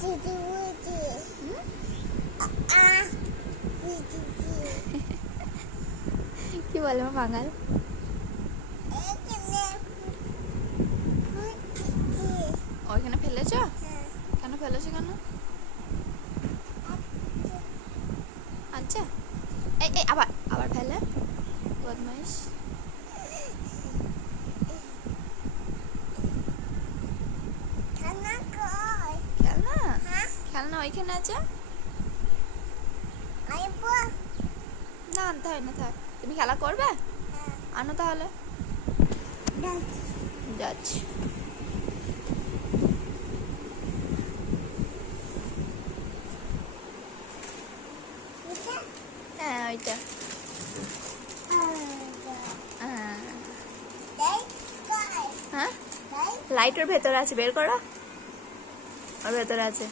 কি বলে মা বাঙাল? ওইখানে ফেলেছ? কেন ফেলেছ কেন? আচ্ছা এই এই আবার আবার ফেলে বদমাইশ। খেলনা খেলনা ওইখানে আছে না, আনতে হয় না। থাক, তুমি খেলা করবে? আনো তাহলে। যাচ্ছি। হ্যাঁ ওইটা। হ্যাঁ লাইটের ভেতরে আছে, বের করো। ওর ভেতরে আছে।